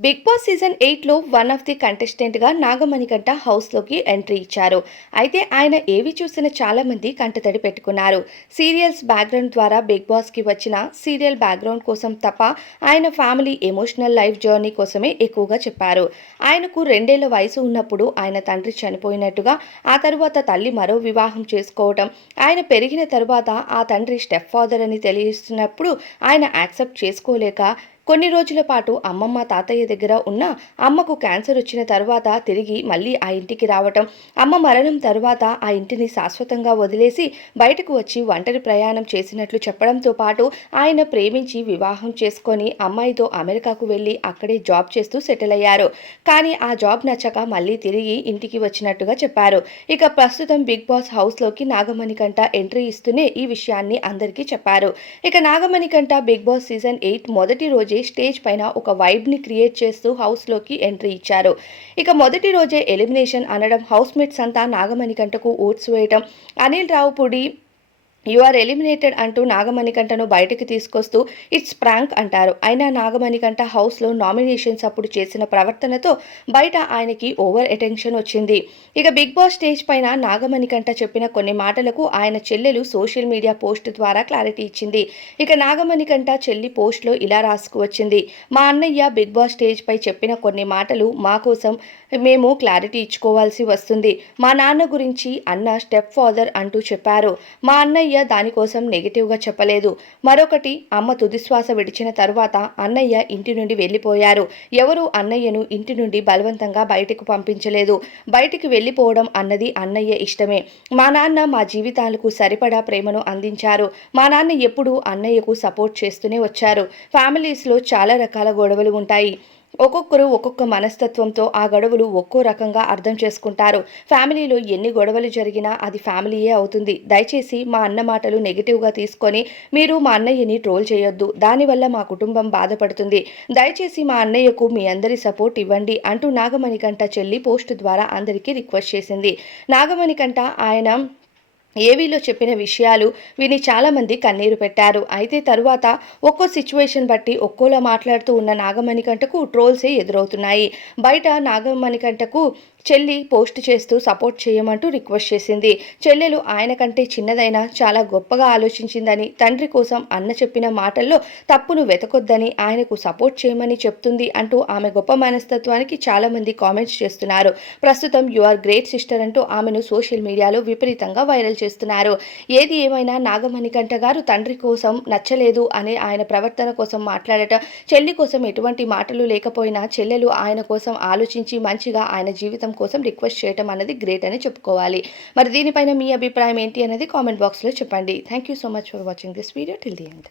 Big Boss season 8లో one of the కంటెస్టెంట్గా నాగమణికంట హౌస్లోకి ఎంట్రీ ఇచ్చారు. అయితే ఆయన ఏవి చూసిన చాలా మంది కంటతడి పెట్టుకున్నారు. సీరియల్స్ బ్యాక్గ్రౌండ్ ద్వారా బిగ్ బాస్కి వచ్చిన సీరియల్ బ్యాక్గ్రౌండ్ కోసం తప్ప ఆయన ఫ్యామిలీ ఎమోషనల్ లైఫ్ జర్నీ కోసమే ఎక్కువగా చెప్పారు. ఆయనకు 2 ఏళ్ల వయసు ఉన్నప్పుడు ఆయన తండ్రి చనిపోయినట్టుగా, ఆ తరువాత తల్లి మరో వివాహం చేసుకోవటం, ఆయన పెరిగిన తరువాత ఆ తండ్రి స్టెప్ ఫాదర్ అని తెలియస్తున్నప్పుడు ఆయన యాక్సెప్ట్ చేసుకోలేక కొన్ని రోజుల పాటు అమ్మమ్మ తాతయ్య దగ్గర ఉన్న అమ్మకు క్యాన్సర్ వచ్చిన తర్వాత తిరిగి మళ్ళీ ఆ ఇంటికి రావటం, అమ్మ మరణం తరువాత ఆ ఇంటిని శాశ్వతంగా వదిలేసి బయటకు వచ్చి ఒంటరి ప్రయాణం చేసినట్లు చెప్పడంతో పాటు ఆయన ప్రేమించి వివాహం చేసుకొని అమ్మాయితో అమెరికాకు వెళ్ళి అక్కడే జాబ్ చేస్తూ సెటిల్ అయ్యారు. కానీ ఆ జాబ్ నచ్చక మళ్ళీ తిరిగి ఇంటికి వచ్చినట్టుగా చెప్పారు. ఇక ప్రస్తుతం బిగ్ బాస్ హౌస్లోకి నాగమణికంట ఎంట్రీ ఇస్తూనే ఈ విషయాన్ని అందరికీ చెప్పారు. ఇక నాగమణికంట బిగ్ బాస్ సీజన్ 8 మొదటి రోజే స్టేజ్ పైన ఒక వైబ్ని క్రియేట్ చేస్తూ హౌస్లోకి ఎంట్రీ ఇచ్చారు. ఇక మొదటి రోజే ఎలిమినేషన్ అనడం, హౌస్ మేట్స్ అంతా నాగమణికంటకు ఓట్స్ వేయటం, Anil Ravipudi you are eliminated అంటూ నాగమణికంటను బయటకు తీసుకొస్తూ ఇట్స్ ప్రాంక్ అంటారు. అయినా నాగమణికంట హౌస్లో నామినేషన్స్ అప్పుడు చేసిన ప్రవర్తనతో బయట ఆయనకి ఓవర్ అటెన్షన్ వచ్చింది. ఇక బిగ్ బాస్ స్టేజ్ పైన నాగమణికంట చెప్పిన కొన్ని మాటలకు ఆయన చెల్లెలు సోషల్ మీడియా పోస్ట్ ద్వారా క్లారిటీ ఇచ్చింది. ఇక నాగమణికంట చెల్లి పోస్ట్లో ఇలా రాసుకువచ్చింది: మా అన్నయ్య బిగ్ బాస్ స్టేజ్ పై చెప్పిన కొన్ని మాటలు మా కోసం మేము క్లారిటీ ఇచ్చుకోవాల్సి వస్తుంది. మా నాన్న గురించి అన్న స్టెప్ ఫాదర్ అంటూ చెప్పారు. మా అన్నయ్య దానికోసం నెగిటివ్గా చెప్పలేదు. మరొకటి, అమ్మ తుదిశ్వాస విడిచిన తరువాత అన్నయ్య ఇంటి నుండి వెళ్ళిపోయారు. ఎవరూ అన్నయ్యను ఇంటి నుండి బలవంతంగా బయటకు పంపించలేదు. బయటికి వెళ్ళిపోవడం అన్నది అన్నయ్య ఇష్టమే. మా నాన్న మా జీవితాలకు సరిపడా ప్రేమను అందించారు. మా నాన్న ఎప్పుడూ అన్నయ్యకు సపోర్ట్ చేస్తూనే వచ్చారు. ఫ్యామిలీస్లో చాలా రకాల గొడవలు ఉంటాయి. ఒక్కొక్కరు ఒక్కొక్క మనస్తత్వంతో ఆ గొడవలు ఒక్కో రకంగా అర్థం చేసుకుంటారు. ఫ్యామిలీలో ఎన్ని గొడవలు జరిగినా అది ఫ్యామిలీయే అవుతుంది. దయచేసి మా అన్న మాటలు నెగిటివ్గా తీసుకొని మీరు మా అన్నయ్యని ట్రోల్ చేయొద్దు. దానివల్ల మా కుటుంబం బాధపడుతుంది. దయచేసి మా అన్నయ్యకు మీ అందరి సపోర్ట్ ఇవ్వండి అంటూ నాగమణికంట చెల్లి పోస్ట్ ద్వారా అందరికీ రిక్వెస్ట్ చేసింది. నాగమణికంట ఆయన ఏవీలో చెప్పిన విషయాలు విని చాలామంది కన్నీరు పెట్టారు. అయితే తరువాత ఒక్కో సిచ్యువేషన్ బట్టి ఒక్కోలా మాట్లాడుతూ ఉన్న నాగమణికంటకు ట్రోల్సే ఎదురవుతున్నాయి. బయట నాగమణికంటకు చెల్లి పోస్ట్ చేస్తూ సపోర్ట్ చేయమంటూ రిక్వెస్ట్ చేసింది. చెల్లెలు ఆయన కంటే చిన్నదైనా చాలా గొప్పగా ఆలోచించిందని, తండ్రి కోసం అన్న చెప్పిన మాటల్లో తప్పును వెతకొద్దని, ఆయనకు సపోర్ట్ చేయమని చెప్తుంది అంటూ ఆమె గొప్ప మనస్తత్వానికి చాలామంది కామెంట్స్ చేస్తున్నారు. ప్రస్తుతం యు ఆర్ గ్రేట్ సిస్టర్ అంటూ ఆమెను సోషల్ మీడియాలో విపరీతంగా వైరల్ చేస్తున్నారు. ఏది ఏమైనా నాగమణికంట గారు తండ్రి కోసం నచ్చలేదు అనే ఆయన ప్రవర్తన కోసం మాట్లాడటం, చెల్లి కోసం ఎటువంటి మాటలు లేకపోయినా చెల్లెలు ఆయన కోసం ఆలోచించి మంచిగా ఆయన జీవితం కోసం రిక్వెస్ట్ చేయడం అన్నది గ్రేట్ అని చెప్పుకోవాలి. మరి దీనిపైన మీ అభిప్రాయం ఏంటి అనేది కామెంట్ బాక్స్లో చెప్పండి. Thank you so much for watching this video till the end.